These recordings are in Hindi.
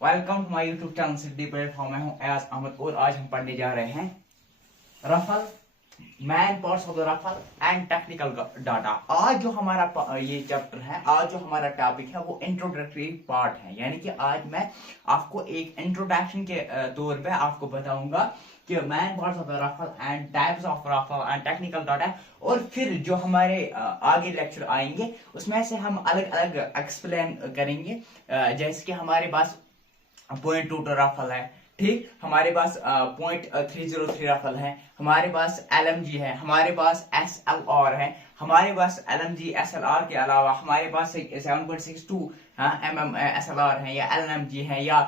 Welcome to my YouTube channel Siddhi platform. मैं हूं अयाज अहमद और आज हम पढ़ने जा रहे हैं rifle, main parts of the rifle and technical data. आज जो हमारा ये चैप्टर है, आज जो हमारा टॉपिक है वो इंट्रोडक्टरी पार्ट है, यानी कि आज मैं आपको एक इंट्रोडक्शन के तौर पे आपको बताऊंगा कि main parts of the rifle and types of rifle and technical data. और फिर जो हमारे आगे लेक्चर आएंगे उसमें से हम अलग अलग एक्सप्लेन करेंगे। जैसे कि हमारे पास .22 रफल है, ठीक, हमारे पास .303 रफल है, हमारे पास LMG है, हमारे पास SLR है, हमारे पास LMG SLR के अलावा हमारे पास 7.62 mm SLR है या LMG है या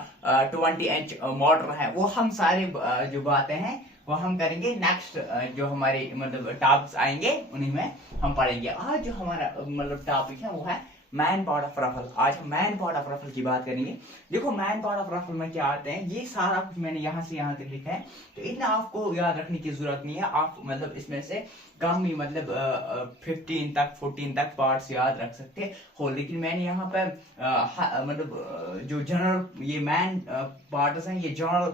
20 इंच मोटर है। वो हम सारे जो बातें हैं वो हम करेंगे नेक्स्ट जो हमारे मतलब टॉपिक्स आएंगे उन्हीं में हम पढ़ेंगे। आज जो हमारा मतलब टॉपिक है वो है मैन पार्ट ऑफ रफल। आज हम मैन पार्ट ऑफ रफल की बात करेंगे। देखो मैन पार्ट ऑफ रफल में क्या आते हैं, ये सारा कुछ मैंने यहाँ से यहाँ तक लिखा है, तो इतना आपको याद रखने की जरूरत नहीं है। आप मतलब इसमें से कम ही मतलब 14 तक पार्ट्स याद रख सकते हो, लेकिन मैंने यहाँ पे मतलब जो जनरल ये मैन पार्ट्स हैं, ये जनरल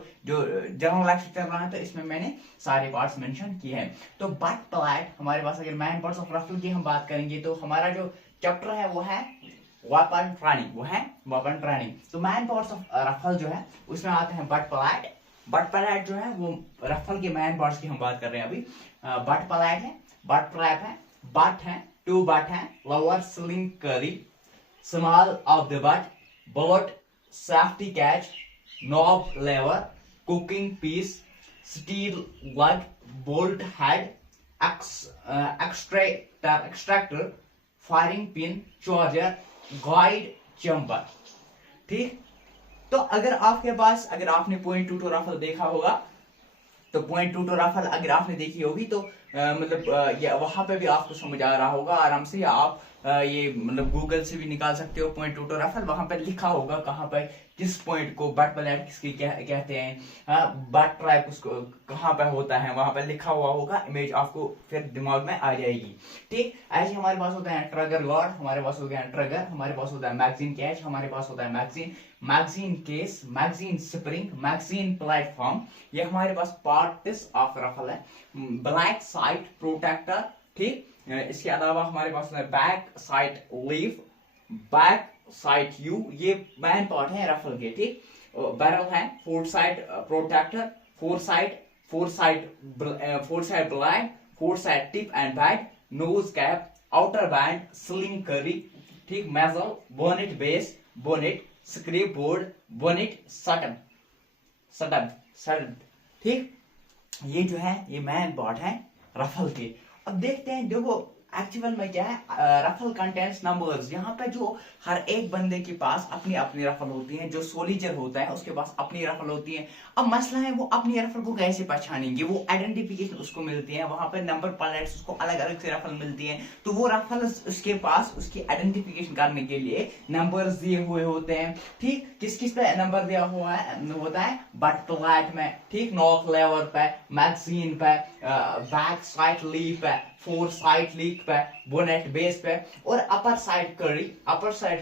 लेक्चर चल रहा है, तो इसमें मैंने सारे पार्ट्स मेंशन किए हैं। तो बट प्लैट हमारे पास, अगर मैन पार्ट्स ऑफ रफल की हम बात करेंगे तो हमारा जो चैप्टर है वो है वेपन ट्रेनिंग। तो मैन पार्ट्स ऑफ रफल जो है उसमें आते हैं बट प्लैट जो है वो रफल के मैन पार्ट्स की हम बात कर रहे हैं अभी। बट प्लैट है, बट ट्रैप है, बट है, 2 बट है, लोअर स्लिंग करी, small of the butt, bolt, safety catch, knob lever, cocking piece, steel lug, bolt head, extractor, firing pin, charger, guide, chamber. ठीक, तो अगर आपके पास, अगर आपने .22 रफल देखा होगा तो .22 रफल अगर आपने देखी होगी तो मतलब वहां पे भी आपको समझ आ रहा होगा आराम से, या आप ये मतलब गूगल से भी निकाल सकते हो .22 रफल। वहां पे लिखा होगा कहाँ पे किस पॉइंट को बट प्लैट किसकी कहते हैं, बट ट्रैप उसको कहाँ पे होता है, वहां पे लिखा हुआ होगा, इमेज आपको फिर दिमाग में आ जाएगी। ठीक, ऐसे हमारे पास होता है ट्रिगर गार्ड, हमारे पास होता है ट्रिगर, हमारे पास होता है मैगजीन कैच, हमारे पास होता है magazine case, magazine spring, magazine platform. ये हमारे पास पार्ट्स ऑफ रफल है। ब्लैक साइड प्रोटेक्टर, ठीक, इसके अलावा हमारे पास है back side leaf, back sight U, ये मैन पार्ट है रफल के। ठीक, बैरल है, fore side protector, fore sight blade, fore sight tip and back, nose cap, outer band, sling carry, ठीक, muzzle, bayonet base, bayonet, scabbard, bayonet, सटन। ठीक, ये जो है ये मैन पार्ट है रफल के। अब देखते हैं, देखो एक्चुअल में क्या है, रफल कंटेंट्स नंबर्स। यहाँ पे जो हर एक बंदे के पास अपनी अपनी रफल होती है, जो सोल्जर होता है उसके पास अपनी रफल होती है। अब मसला है वो अपनी रफल को कैसे पहचानेंगे, वो आइडेंटिफिकेशन उसको मिलती है, वहां पे नंबर प्लेट्स उसको अलग अलग से रफल मिलती है, तो वो रफल उसके पास उसकी आइडेंटिफिकेशन करने के लिए नंबर्स दिए हुए होते हैं। ठीक, किस किस पे नंबर दिया हुआ है होता है, बट प्लैट में, ठीक, नॉक लेवर पे, मैगजीन पे, बैक साइड लीफ पे, फोर साइड लीक पे, बोनेट बेस पे, और अपर साइड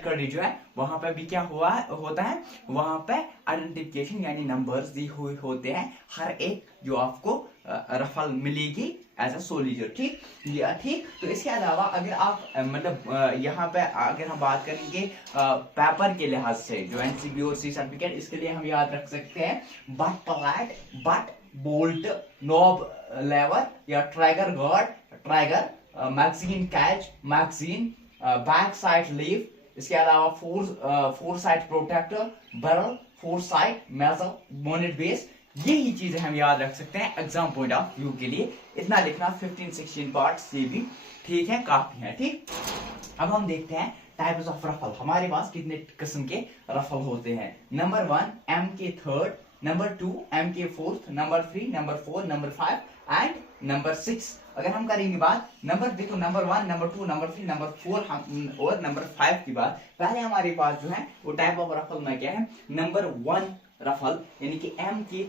कड़ी जो है वहां पे भी क्या हुआ होता है, वहां पे आइडेंटिफिकेशन यानी नंबर्स दी हुए होते हैं हर एक जो आपको रफल मिलेगी एज अ सोल्जर। ठीक, तो इसके अलावा अगर आप मतलब यहाँ पे अगर हम बात करेंगे पेपर के लिहाज से, जो NCB और C सर्टिफिकेट, इसके लिए हम याद रख सकते हैं butt plate, butt bolt, knob lever या trigger guard, magazine catch, magazine, back side leaf, इसके अलावा four side protector, barrel, foresight muzzle, bayonet base. यही चीजें हम याद रख सकते हैं एग्जाम पॉइंट ऑफ व्यू के लिए। इतना लिखना 15-16 पार्ट्स ये भी ठीक है, काफी है। ठीक, अब हम देखते हैं टाइप्स ऑफ रफल। हमारे पास कितने किस्म के रफल होते हैं। Number 1 MK third, number 2 MK fourth, number 3, number 4, number 5 and number 6। अगर हम करेंगे बात नंबर, देखो नंबर 1, नंबर 2, नंबर 3, नंबर 4 और नंबर 5 की बात, पहले हमारे पास जो है वो टाइप ऑफ रफल में क्या है, नंबर 1 रफल यानी कि एम के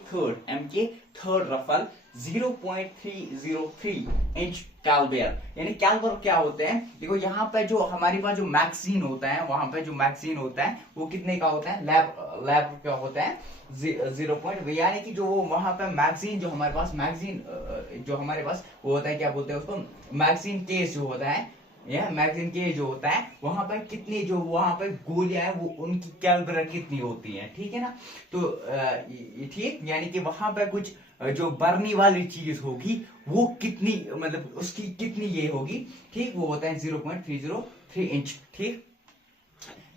थर्ड रफल 0.303 इंच कैलबर। यानी कैलबर क्या होते हैं, देखो यहाँ पे जो हमारे पास जो मैगजीन होता है, वहां पे जो मैगजीन होता है वो कितने का होता है, लैब क्या होता है 0. यानी कि जो वहां पे मैगजीन जो हमारे पास मैगजीन जो हमारे पास वो होता है, क्या बोलते हैं उसको, मैगजीन केस जो होता है, यह मैगजीन के जो होता है वहां पर कितनी जो वहां पर गोलियां है वो उनकी कैलबर कितनी होती है, ठीक है ना। तो ठीक, यानी कि वहां पर कुछ जो बरने वाली चीज होगी वो कितनी, मतलब उसकी कितनी ये होगी, ठीक, वो होता है 0.303 इंच, ठीक।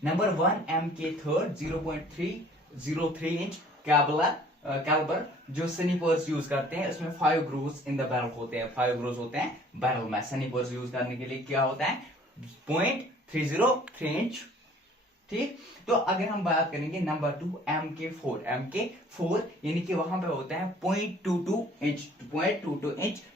नंबर 1 एम के थर्ड 0.303 इंच कैलिबर जो स्निपर्स यूज करते हैं, उसमें 5 ग्रूव्स इन द बैरल होते हैं, 5 ग्रूव्स होते हैं बैरल में। स्निपर्स यूज करने के लिए क्या होता है 0.303 इंच, ठीक। तो अगर हम बात करेंगे नंबर 2 एम के फोर यानी कि वहां पे होता है 0.22 इंच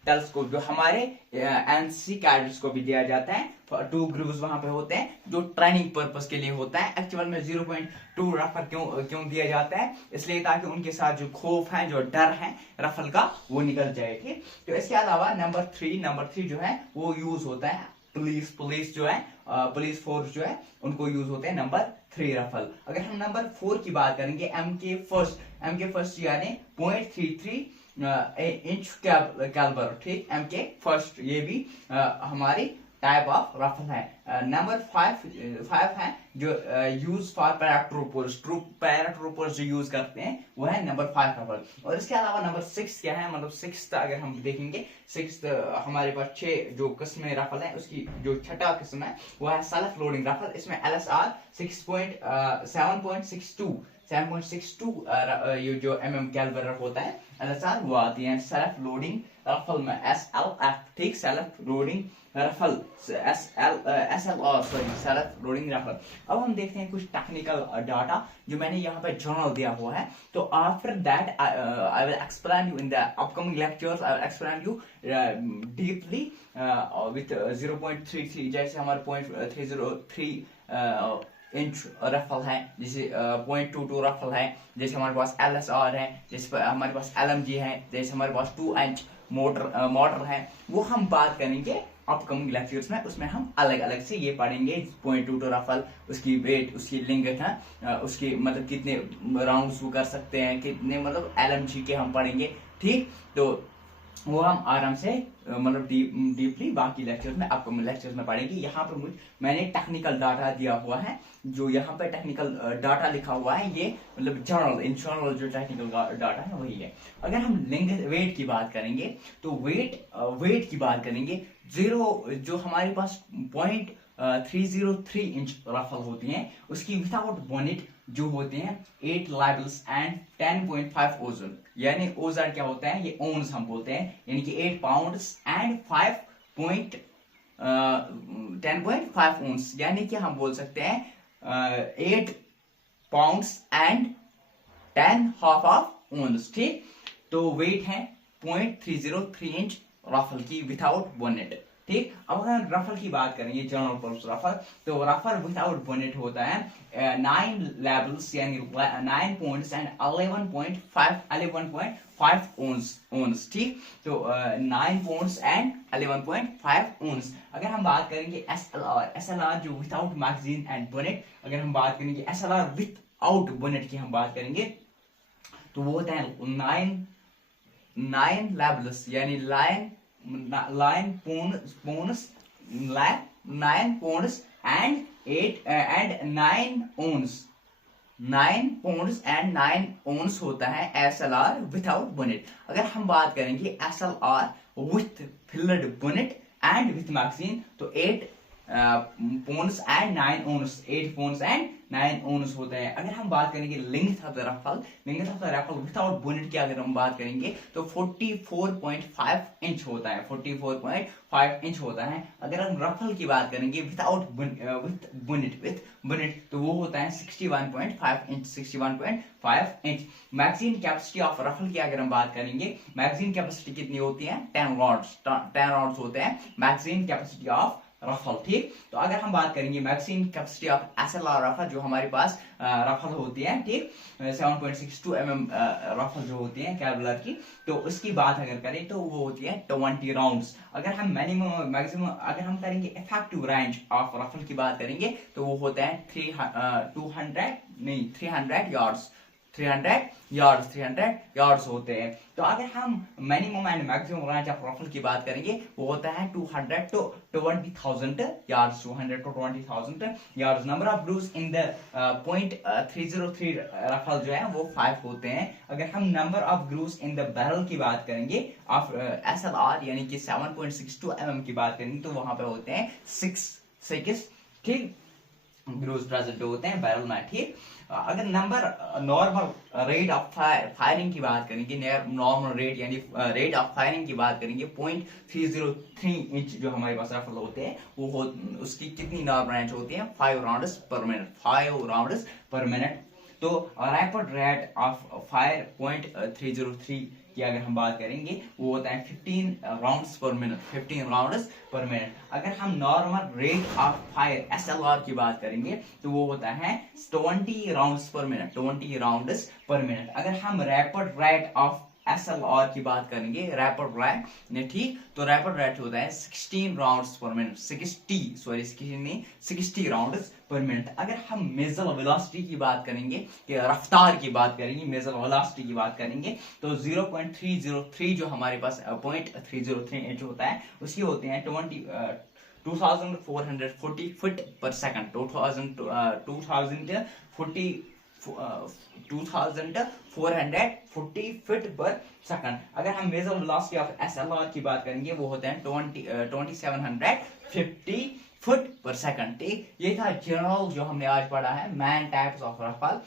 टेलीस्कोप, जो हमारे एनसी कैडेट्स को भी दिया जाता है। 2 ग्रूव्स वहां पे होते हैं जो ट्रेनिंग पर्पस के लिए होता है। एक्चुअल में 0.2 रफल क्यों दिया जाता है, इसलिए ताकि उनके साथ जो खौफ है, जो डर है रफल का, वो निकल जाए, ठीक। तो इसके अलावा नंबर 3 जो है वो यूज होता है पुलिस जो है, पुलिस फोर्स जो है उनको यूज होते हैं नंबर 3 रफल। अगर हम नंबर 4 की बात करेंगे एम के फर्स्ट यानी 0.33 इंच कैलिबर, ठीक। एम के फर्स्ट ये भी हमारी टाइप ऑफ रफल है। नंबर 5 है जो यूज फॉर पैराट्रूपर्स जो यूज करते हैं वो है नंबर 5 रफल। और इसके अलावा नंबर 6 क्या है, मतलब 6 अगर हम देखेंगे 6 हमारे पास 6 जो किस्म रफल है, उसकी जो छठा किस्म है वो है सेल्फ लोडिंग रफल। इसमें LSR 7.62 ये जो कैलिबर होता है LSR वो आती है सेल्फ लोडिंग रफल में, SLF, ठीक, self loading rifle SLR self loading rifle. अब हम देखते हैं कुछ टेक्निकल डाटा जो मैंने यहाँ पे जर्नल दिया हुआ है। तो after that I will explain you in the upcoming lectures, I will explain you deeply with 0.33, जैसे हमारे 0.303 इंच रफल है, जैसे 0.22 रफल है, जैसे हमारे पास LSR है, जैसे हमारे पास LMG है, जैसे हमारे पास 2 इंच मोटर है। वो हम बात करेंगे अपकमिंग लेक्चर्स में, उसमें हम अलग अलग से ये पढ़ेंगे 0.22 रफल, उसकी वेट, उसकी लेंथ है, उसकी मतलब कितने राउंड्स वो कर सकते हैं, कितने मतलब LMG के हम पढ़ेंगे, ठीक। तो वो हम आराम से मतलब डीपली बाकी लेक्चर्स में, आपको लेक्चर्स में पढ़ेंगे। यहाँ पर मैंने टेक्निकल डाटा दिया हुआ है, जो यहाँ पे टेक्निकल डाटा लिखा हुआ है ये मतलब जर्नल जो टेक्निकल डाटा है वही है। अगर हम वेट की बात करेंगे तो वेट की बात करेंगे, जो हमारे पास 0.303 इंच रफल होती हैं, उसकी विदाउट बोनेट जो होते हैं 8 लाइबल्स एंड 10.5 ओजन, यानी ओजन क्या होता है, ये ओन्स हम बोलते हैं, यानी कि 8 पाउंड्स एंड 10.5 ओन्स, यानी कि हम बोल सकते हैं 8 pounds and 10 half of ounce, ठीक। तो वेट है 0.303 इंच रफल की विदाउट बोनेट, ठीक। अब अगर रफल की बात करेंगे जनरल पर्पस रफल, तो रफल विदाउट बोनेट होता है 9 लेवल्स यानी 9 पॉइंट्स एंड 11.5 ओन्स, ठीक। तो 9 पॉइंट्स एंड 11.5 ओन्स। अगर हम बात करेंगे SLR जो विदाउट मैगजीन एंड बोनेट, अगर हम बात करेंगे SLR विदाउट बोनेट की हम बात करेंगे तो वो होता है 9 लेवल्स यानी 9 pounds and 9 ounce, 9 pounds and 9 ounce होता है SLR विदाउट बोनेट। अगर हम बात करेंगे SLR with field bonnet and with magazine तो 8 pounds and 9 ounce, 8 pounds and 9 ounce होता है। अगर हम बात करेंगे length of the rifle without bayonet की अगर हम बात करेंगे तो 44.5 इंच होता है, 44.5 इंच होता है। अगर हम रफल की बात करेंगे विदाउट बोनेट तो वो होता है 61.5 inch, 61.5 inch. Magazine capacity of rifle की अगर हम बात करेंगे, मैगजीन कैपेसिटी कितनी होती है 10 रॉड्स होते हैं मैगजीन कैपेसिटी ऑफ रफल। ठीक, तो अगर हम बात करेंगे maximum capacity of SLR rifle जो हमारे पास रफल होती है, ठीक 7.62 mm रफल जो होती है कैवलर की, तो उसकी बात अगर करें तो वो होती है 20 राउंड्स। अगर हम मिनिमम मैक्सिमम अगर हम करेंगे इफेक्टिव रेंज ऑफ रफल की बात करेंगे तो वो होता है 300 यार्ड्स, 300 यार्ड्स होते हैं। तो अगर हम minimum and maximum range of rifle की बात करेंगे वो होता है 200 to 20,000 yards, 200 to 20,000 yards. Number of grooves in the .303 rifle जो है वो 5 होते हैं। अगर हम number of grooves in the barrel की बात करेंगे ऑफ SLR यानी कि 7.62 mm की बात करेंगे तो वहां पे होते हैं 6, ठीक ग्रूव्स प्रेजेंट होते हैं बैरल में। ठीक, अगर number normal rate of firing की बात करेंगे, नॉर्मल रेट यानी रेट ऑफ फायरिंग की बात करेंगे 0.303 इंच जो हमारे पास राइफल होते हैं वो उसकी कितनी नॉर्मल रेंज होती है 5 राउंड्स पर मिनट, 5 राउंड्स पर मिनट। तो रैपिड रेट ऑफ फायर 0.303 की अगर हम बात करेंगे वो होता है 15 राउंड्स पर मिनट, 15 राउंड्स पर मिनट। अगर हम normal rate of fire SLR की बात करेंगे तो वो होता है 20 राउंड्स पर मिनट, 20 राउंड्स पर मिनट। अगर हम रैपिड रेट ऑफ SLR की बात करेंगे, रैपिड रेट ने, ठीक तो रैपिड रेट होता है 16 राउंड्स पर मिनट, 60 राउंड्स पर मिनट। अगर हम मेजल वेलोसिटी की बात करेंगे, रफ्तार की बात करेंगे, मेजल वेलोसिटी की बात करेंगे तो 0.303 जो हमारे पास 0.303 इंच होता है उसकी होते हैं 2440 फुट पर सेकंड, 2440 फुट पर सेकंड। अगर हम मेजर वेलोसिटी ऑफ SLR की बात करेंगे वो होते हैं 2750 फुट पर सेकंड। ठीक, ये था जनरल जो हमने आज पढ़ा है, main types of rifle,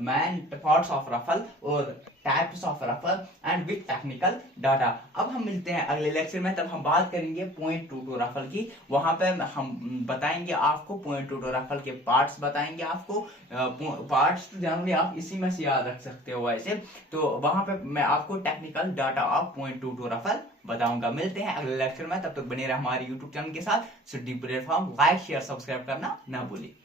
main parts of rifle और types of rifle and with technical data. अब हम मिलते हैं अगले लेक्चर में, तब हम बात करेंगे .22 रफल की। वहां पे हम बताएंगे आपको .22 रफल के पार्ट्स बताएंगे आपको। पार्ट्स तो जनरली आप इसी में से याद रख सकते हो वैसे, तो वहां पे मैं आपको टेक्निकल डाटा ऑफ .22 रफल बताऊंगा। मिलते हैं अगले लेक्चर में, तब तक बने रहे हमारे YouTube चैनल के साथ। City platform like share subscribe करना ना भूलिए।